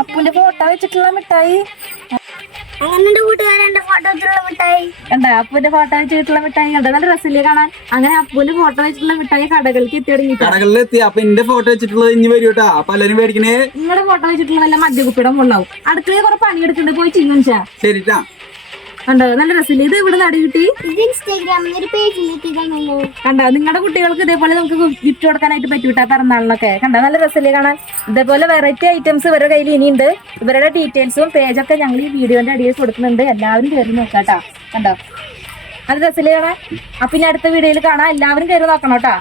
അപ്പുന്റെ photo വെച്ചിട്ടുള്ള മിഠായി ഉണ്ടോ അപ്പുവിന്റെ ഫോട്ടോ വെച്ചിട്ടുള്ള മിഠായി കണ്ടോ നല്ല രസമില്ലേ കാണാൻ അങ്ങനെ അപ്പുവിന്റെ ഫോട്ടോ വെച്ചിട്ടുള്ള മിഠായി കടകളിൽ എത്തി കടകളിലെത്തി നിങ്ങളുടെ ഫോട്ടോ വെച്ചിട്ടുള്ള നല്ല മദ്യകുപ്പിടം ഉണ്ടാവും അടുക്കളയിൽ കുറെ പണിയെടുക്കുന്നുണ്ട് പോയി ചിങ്ങിച്ചാ ശരി കണ്ടോ നല്ല രസമില്ല ഇത് ഇവിടെ നടി കിട്ടി കണ്ടോ നിങ്ങളുടെ കുട്ടികൾക്ക് ഇതേപോലെ നമുക്ക് ഗിഫ്റ്റ് കൊടുക്കാനായിട്ട് പറ്റൂട്ടാ പറന്നാളിനൊക്കെ കണ്ടോ നല്ല രസമില്ലേ കാണാൻ ഇതേപോലെ വെറൈറ്റി ഐറ്റംസ് ഇവരുടെ കയ്യിൽ ഇനിയുണ്ട് ഇവരുടെ ഡീറ്റെയിൽസും പേജൊക്കെ ഞങ്ങൾ ഈ വീഡിയോന്റെ അടിയിൽ കൊടുക്കുന്നുണ്ട് എല്ലാവരും കയറി നോക്കാട്ടാ കണ്ടോ നല്ല രസമില്ലേ കാണാൻ അപ്പൊ ഇനി അടുത്ത വീഡിയോയിൽ കാണാം എല്ലാവരും കയറി നോക്കണോട്ടാ